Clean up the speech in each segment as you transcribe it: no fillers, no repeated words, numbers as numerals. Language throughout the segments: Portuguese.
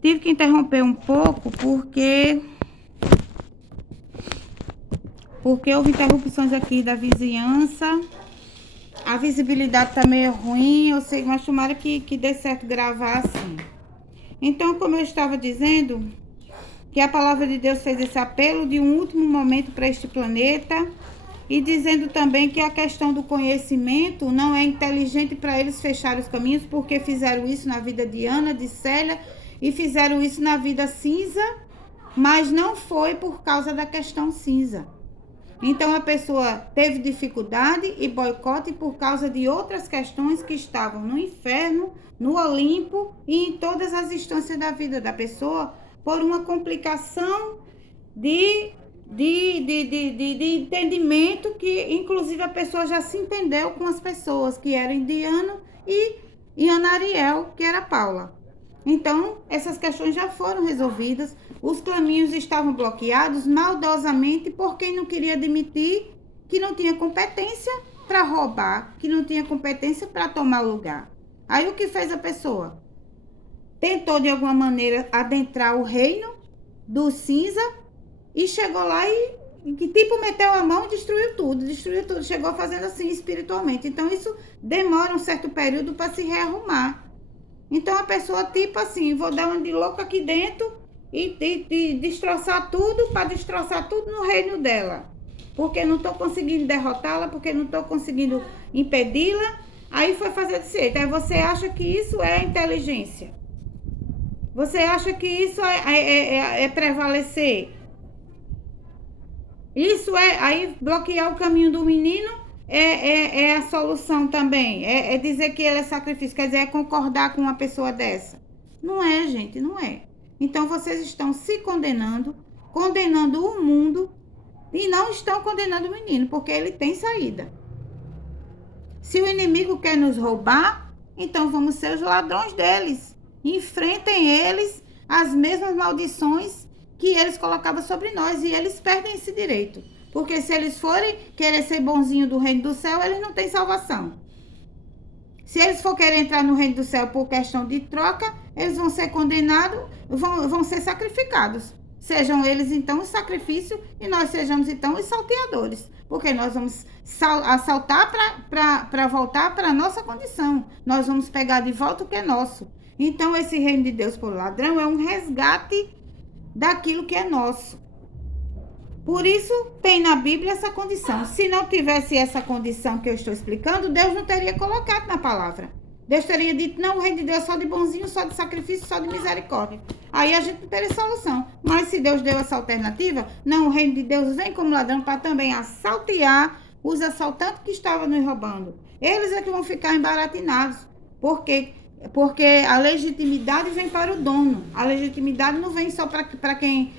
Tive que interromper um pouco porque houve interrupções aqui da vizinhança. A visibilidade tá meio ruim, eu sei, mas tomara que dê certo gravar assim. Então, como eu estava dizendo, que a palavra de Deus fez esse apelo de um último momento para este planeta, e dizendo também que a questão do conhecimento não é inteligente para eles fechar os caminhos, porque fizeram isso na vida de Ana, de Célia, e fizeram isso na vida cinza, mas não foi por causa da questão cinza. Então a pessoa teve dificuldade e boicote por causa de outras questões que estavam no inferno, no Olimpo e em todas as instâncias da vida da pessoa, por uma complicação de entendimento, que inclusive a pessoa já se entendeu com as pessoas que eram indiano e Ana Ariel, que era Paula. Então, essas questões já foram resolvidas, os caminhos estavam bloqueados maldosamente por quem não queria admitir que não tinha competência para roubar, que não tinha competência para tomar lugar. Aí o que fez a pessoa? Tentou de alguma maneira adentrar o reino do cinza e chegou lá e que tipo meteu a mão e destruiu tudo, chegou fazendo assim espiritualmente. Então isso demora um certo período para se rearrumar. Então a pessoa tipo assim, vou dar uma de louca aqui dentro e destroçar tudo, para destroçar tudo no reino dela, porque não estou conseguindo derrotá-la, porque não estou conseguindo impedi-la. Aí foi fazer desse jeito. Aí você acha que isso é inteligência? Você acha que isso é prevalecer? Isso aí bloquear o caminho do menino é a solução também. É dizer que ele é sacrifício, quer dizer, é concordar com uma pessoa dessa. Não é, gente, não é. Então vocês estão se condenando, condenando o mundo e não estão condenando o menino, porque ele tem saída. Se o inimigo quer nos roubar, então vamos ser os ladrões deles. Enfrentem eles as mesmas maldições que eles colocavam sobre nós, e eles perdem esse direito. Porque se eles forem querer ser bonzinho do reino do céu, eles não têm salvação. Se eles for querer entrar no reino do céu por questão de troca, eles vão ser condenados, vão ser sacrificados. Sejam eles então o sacrifício e nós sejamos então os salteadores. Porque nós vamos assaltar para voltar para a nossa condição. Nós vamos pegar de volta o que é nosso. Então esse reino de Deus por ladrão é um resgate daquilo que é nosso. Por isso tem na Bíblia essa condição. Se não tivesse essa condição que eu estou explicando, Deus não teria colocado na palavra. Deus teria dito, não, o reino de Deus é só de bonzinho, só de sacrifício, só de misericórdia. Aí a gente não teria solução. Mas se Deus deu essa alternativa, não, o reino de Deus vem como ladrão para também assaltear os assaltantes que estavam nos roubando. Eles é que vão ficar embaratinados. Porque a legitimidade vem para o dono. A legitimidade não vem só para quem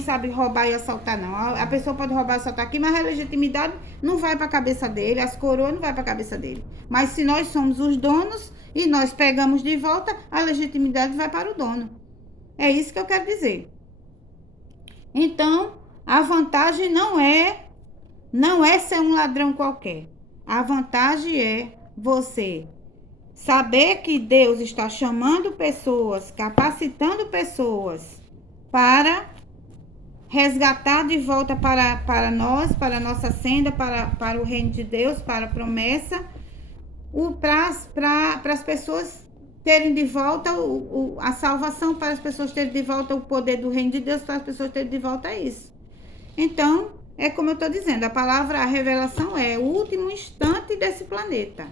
sabe roubar e assaltar, não. A pessoa pode roubar e assaltar aqui, mas a legitimidade não vai para a cabeça dele, as coroas não vai para a cabeça dele. Mas se nós somos os donos e nós pegamos de volta, a legitimidade vai para o dono. É isso que eu quero dizer. Então, a vantagem não é ser um ladrão qualquer. A vantagem é você saber que Deus está chamando pessoas, capacitando pessoas para resgatar de volta para nós, para a nossa senda, para o reino de Deus, para a promessa, para as pessoas terem de volta a salvação, para as pessoas terem de volta o poder do reino de Deus, para as pessoas terem de volta isso. Então, é como eu estou dizendo, a palavra, a revelação é o último instante desse planeta.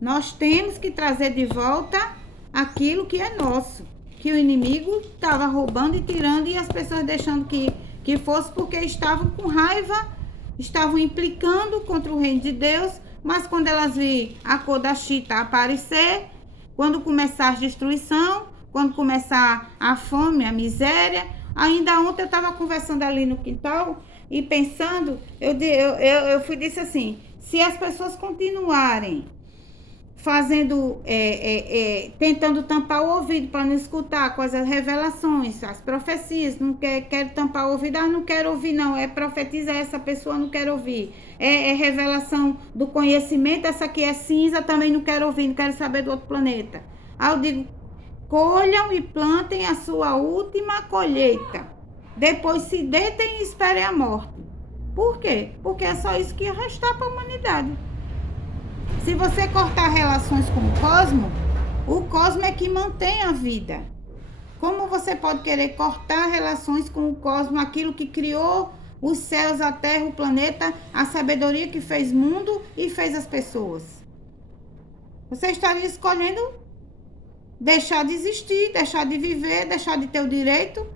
Nós temos que trazer de volta aquilo que é nosso, que o inimigo estava roubando e tirando, e as pessoas deixando que fosse porque estavam com raiva, estavam implicando contra o reino de Deus, mas quando elas viram a cor da chita aparecer, quando começar a destruição, quando começar a fome, a miséria. Ainda ontem eu estava conversando ali no quintal e pensando, eu disse assim, se as pessoas continuarem fazendo, tentando tampar o ouvido para não escutar com as revelações, as profecias, não quero tampar o ouvido, não quero ouvir não, profetizar essa pessoa, não quero ouvir, revelação do conhecimento, essa aqui é cinza, também não quero ouvir, não quero saber do outro planeta. Aí eu digo, colham e plantem a sua última colheita. Depois se deitem e esperem a morte. Por quê? Porque é só isso que ia restar para a humanidade. Se você cortar relações com o cosmo é que mantém a vida. Como você pode querer cortar relações com o cosmo, aquilo que criou os céus, a terra, o planeta, a sabedoria que fez o mundo e fez as pessoas? Você estaria escolhendo deixar de existir, deixar de viver, deixar de ter o direito.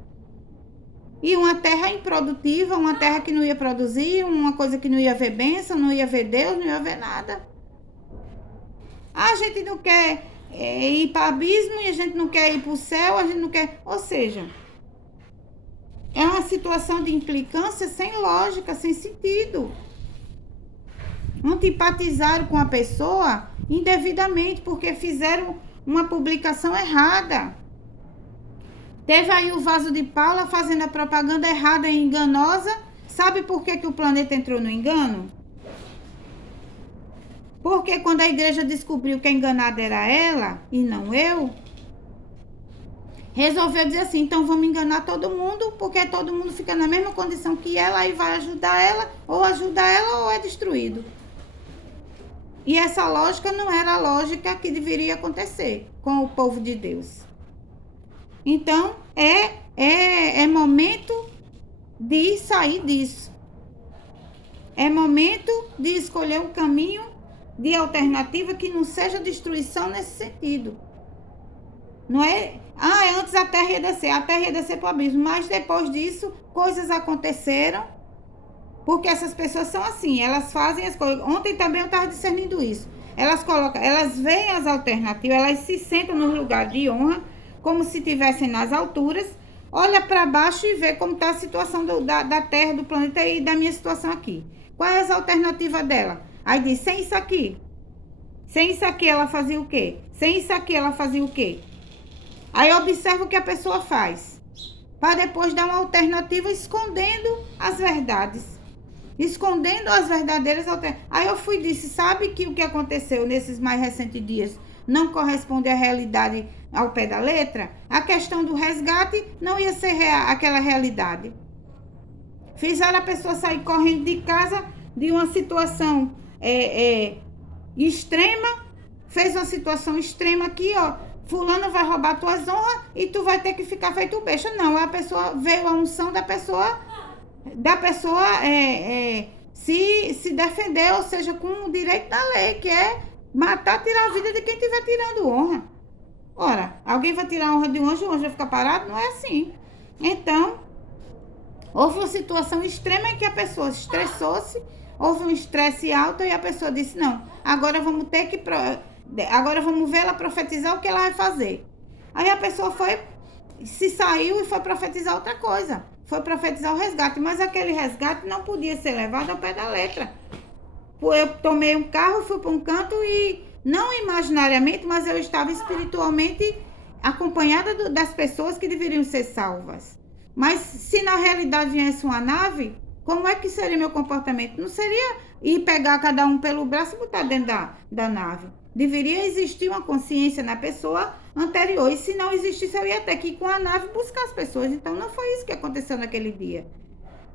E uma terra improdutiva, uma terra que não ia produzir, uma coisa que não ia ver bênção, não ia ver Deus, não ia ver nada. A gente não quer ir para o abismo e a gente não quer ir para o céu, a gente não quer... Ou seja, é uma situação de implicância sem lógica, sem sentido. Antipatizaram com a pessoa indevidamente porque fizeram uma publicação errada. Teve aí o Vaso de Paula fazendo a propaganda errada e enganosa. Sabe por que o planeta entrou no engano? Porque quando a igreja descobriu que a enganada era ela e não eu, resolveu dizer assim, então vamos enganar todo mundo, porque todo mundo fica na mesma condição que ela e vai ajudar ela, ou ajuda ela ou é destruído. E essa lógica não era a lógica que deveria acontecer com o povo de Deus. Então, é momento de sair disso. É momento de escolher um caminho de alternativa que não seja destruição nesse sentido. Não é... antes a terra ia descer para o abismo, mas depois disso, coisas aconteceram, porque essas pessoas são assim, elas fazem as coisas. Ontem também eu estava discernindo isso. Elas veem as alternativas, elas se sentam no lugar de honra, como se estivessem nas alturas, olha para baixo e vê como está a situação da Terra, do planeta e da minha situação aqui. Qual é as alternativas dela? Aí diz, sem isso aqui ela fazia o quê? Sem isso aqui ela fazia o quê? Aí observa o que a pessoa faz, para depois dar uma alternativa escondendo as verdades. Escondendo as verdadeiras alternativas. Aí eu fui e disse, sabe que o que aconteceu nesses mais recentes dias não corresponde à realidade ao pé da letra? A questão do resgate não ia ser aquela realidade. Fizeram a pessoa sair correndo de casa de uma situação extrema, fez uma situação extrema aqui, ó, fulano vai roubar tuas honras e tu vai ter que ficar feito besta. Não, a pessoa veio a unção da pessoa se defender, ou seja, com o direito da lei, que é matar, tirar a vida de quem estiver tirando honra. Ora, alguém vai tirar a honra de um anjo, o anjo vai ficar parado? Não é assim. Então, houve uma situação extrema em que a pessoa estressou-se, houve um estresse alto e a pessoa disse, não, agora vamos ver ela profetizar o que ela vai fazer. Aí a pessoa se saiu e foi profetizar outra coisa. Foi profetizar o resgate, mas aquele resgate não podia ser levado ao pé da letra. Eu tomei um carro, fui para um canto e, não imaginariamente, mas eu estava espiritualmente acompanhada das pessoas que deveriam ser salvas. Mas se na realidade viesse uma nave, como é que seria meu comportamento? Não seria ir pegar cada um pelo braço e botar dentro da nave. Deveria existir uma consciência na pessoa anterior. E se não existisse, eu ia ter que ir com a nave buscar as pessoas. Então, não foi isso que aconteceu naquele dia.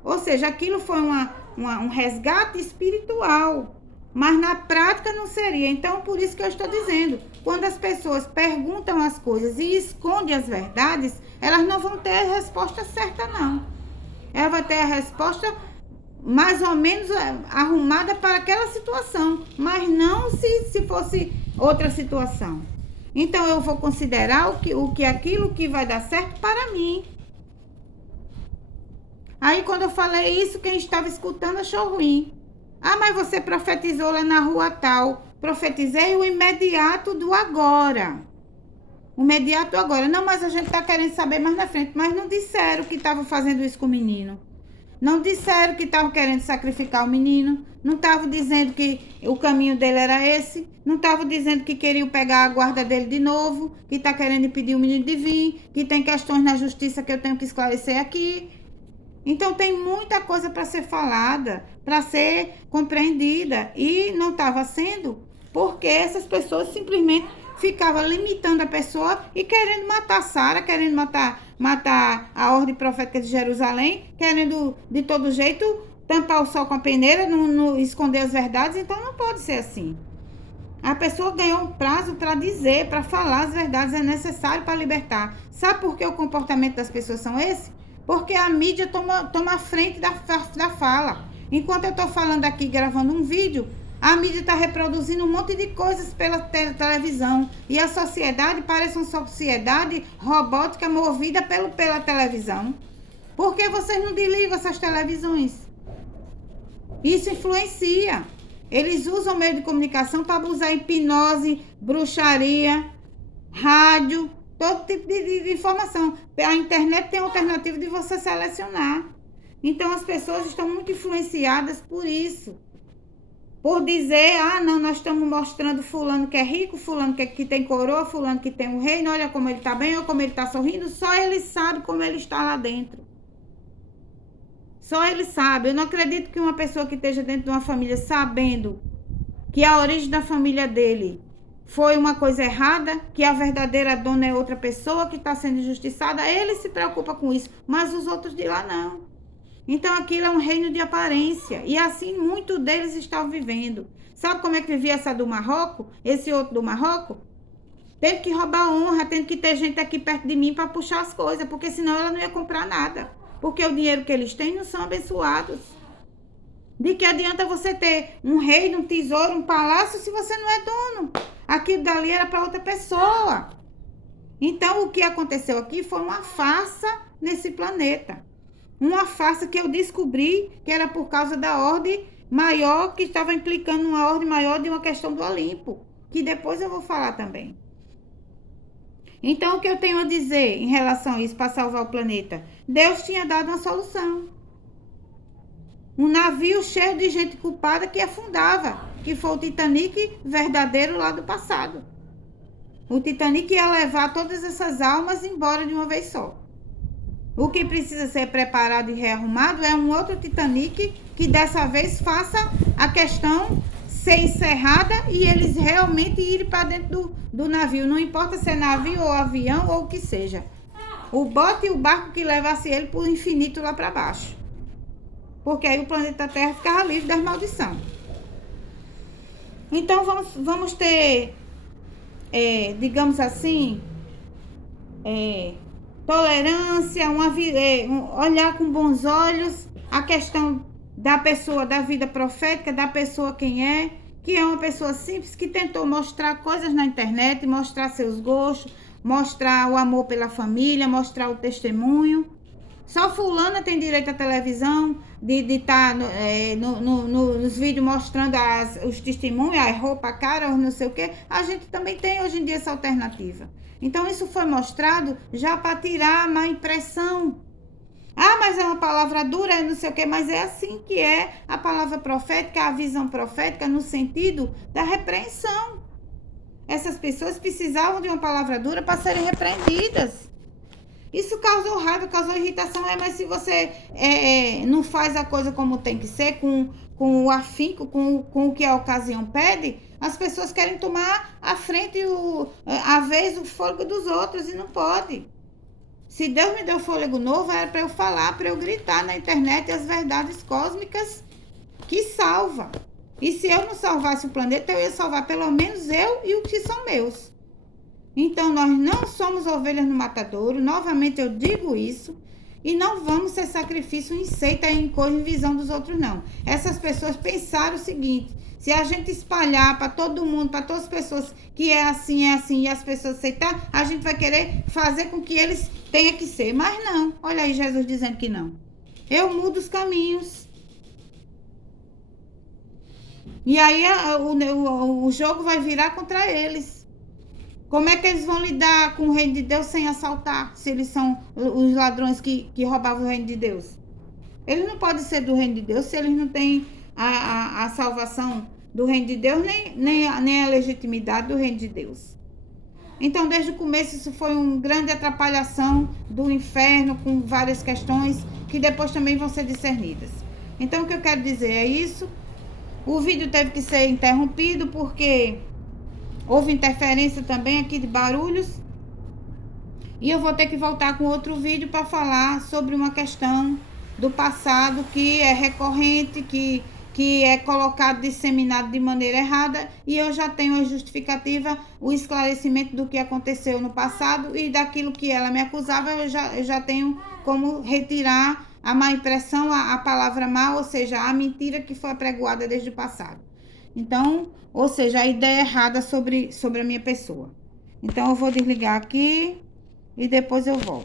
Ou seja, aquilo foi um resgate espiritual. Mas na prática não seria. Então, por isso que eu estou dizendo. Quando as pessoas perguntam as coisas e escondem as verdades, elas não vão ter a resposta certa, não. Ela vai ter a resposta mais ou menos arrumada para aquela situação, mas não se fosse outra situação. Então eu vou considerar aquilo que vai dar certo para mim. Aí quando eu falei isso, quem estava escutando achou ruim. Mas você profetizou lá na rua tal. Profetizei o imediato do agora. O imediato do agora. Não, mas a gente está querendo saber mais na frente. Mas não disseram que estavam fazendo isso com o menino. Não disseram que estavam querendo sacrificar o menino. Não estavam dizendo que o caminho dele era esse. Não estavam dizendo que queriam pegar a guarda dele de novo. Que está querendo impedir o menino de vir. Que tem questões na justiça que eu tenho que esclarecer aqui. Então tem muita coisa para ser falada, para ser compreendida. E não estava sendo porque essas pessoas simplesmente ficava limitando a pessoa e querendo matar Sara, querendo matar a ordem profética de Jerusalém, querendo de todo jeito tampar o sol com a peneira, não esconder as verdades. Então não pode ser assim. A pessoa ganhou um prazo para dizer, para falar as verdades, é necessário para libertar. Sabe por que o comportamento das pessoas são esse? Porque a mídia toma a frente da fala. Enquanto eu estou falando aqui, gravando um vídeo, a mídia está reproduzindo um monte de coisas pela televisão. E a sociedade parece uma sociedade robótica movida pela televisão. Por que vocês não desligam essas televisões? Isso influencia. Eles usam o meio de comunicação para abusar hipnose, bruxaria, rádio, todo tipo de informação. A internet tem a alternativa de você selecionar. Então as pessoas estão muito influenciadas por isso. Por dizer, não, nós estamos mostrando fulano que é rico, fulano que tem coroa, fulano que tem um reino, olha como ele está bem, olha como ele está sorrindo, só ele sabe como ele está lá dentro. Só ele sabe. Eu não acredito que uma pessoa que esteja dentro de uma família sabendo que a origem da família dele foi uma coisa errada, que a verdadeira dona é outra pessoa que está sendo injustiçada, ele se preocupa com isso, mas os outros de lá não. Então aquilo é um reino de aparência, e assim muitos deles estão vivendo. Sabe como é que vivia essa do Marrocos? Esse outro do Marrocos? Tendo que roubar honra, tendo que ter gente aqui perto de mim para puxar as coisas, porque senão ela não ia comprar nada. Porque o dinheiro que eles têm não são abençoados. De que adianta você ter um reino, um tesouro, um palácio, se você não é dono? Aquilo dali era para outra pessoa. Então, o que aconteceu aqui foi uma farsa nesse planeta. Uma farsa que eu descobri que era por causa da ordem maior, que estava implicando uma ordem maior de uma questão do Olimpo, que depois eu vou falar também. Então, o que eu tenho a dizer em relação a isso para salvar o planeta? Deus tinha dado uma solução. Um navio cheio de gente culpada que afundava, que foi o Titanic verdadeiro lá do passado. O Titanic ia levar todas essas almas embora de uma vez só. O que precisa ser preparado e rearrumado é um outro Titanic que dessa vez faça a questão ser encerrada e eles realmente irem para dentro do navio. Não importa se é navio ou avião ou o que seja. O bote e o barco que levasse ele para o infinito lá para baixo. Porque aí o planeta Terra ficava livre das maldições. Então vamos ter, digamos assim, tolerância, olhar com bons olhos a questão da pessoa, da vida profética, da pessoa quem é, que é uma pessoa simples, que tentou mostrar coisas na internet, mostrar seus gostos, mostrar o amor pela família, mostrar o testemunho. Só fulana tem direito à televisão, de estar nos vídeos mostrando os testemunhos, a roupa, a cara, não sei o quê. A gente também tem hoje em dia essa alternativa. Então isso foi mostrado já para tirar a má impressão. Mas é uma palavra dura, não sei o quê, mas é assim que é a palavra profética, a visão profética no sentido da repreensão. Essas pessoas precisavam de uma palavra dura para serem repreendidas. Isso causou raiva, causou irritação, mas se você não faz a coisa como tem que ser, com o afinco, com o que a ocasião pede, as pessoas querem tomar a frente, a vez, o fôlego dos outros, e não pode. Se Deus me deu fôlego novo, era para eu falar, para eu gritar na internet as verdades cósmicas que salva. E se eu não salvasse o planeta, eu ia salvar pelo menos eu e os que são meus. Então, nós não somos ovelhas no matadouro, novamente eu digo isso, e não vamos ser sacrifício em seita, em coisa, em visão dos outros, não. Essas pessoas pensaram o seguinte: se a gente espalhar para todo mundo, para todas as pessoas que é assim, e as pessoas aceitar, a gente vai querer fazer com que eles tenham que ser. Mas não, olha aí Jesus dizendo que não. Eu mudo os caminhos. E aí o jogo vai virar contra eles. Como é que eles vão lidar com o reino de Deus sem assaltar, se eles são os ladrões que roubavam o reino de Deus? Eles não podem ser do reino de Deus se eles não têm a salvação do reino de Deus, nem a legitimidade do reino de Deus. Então, desde o começo, isso foi uma grande atrapalhação do inferno, com várias questões que depois também vão ser discernidas. Então, o que eu quero dizer é isso. O vídeo teve que ser interrompido porque Houve interferência também aqui de barulhos. E eu vou ter que voltar com outro vídeo para falar sobre uma questão do passado que é recorrente, que é colocado, disseminado de maneira errada, e eu já tenho a justificativa, o esclarecimento do que aconteceu no passado e daquilo que ela me acusava, eu já tenho como retirar a má impressão, a palavra má, ou seja, a mentira que foi apregoada desde o passado. Então, ou seja, a ideia errada sobre a minha pessoa. Então, eu vou desligar aqui e depois eu volto.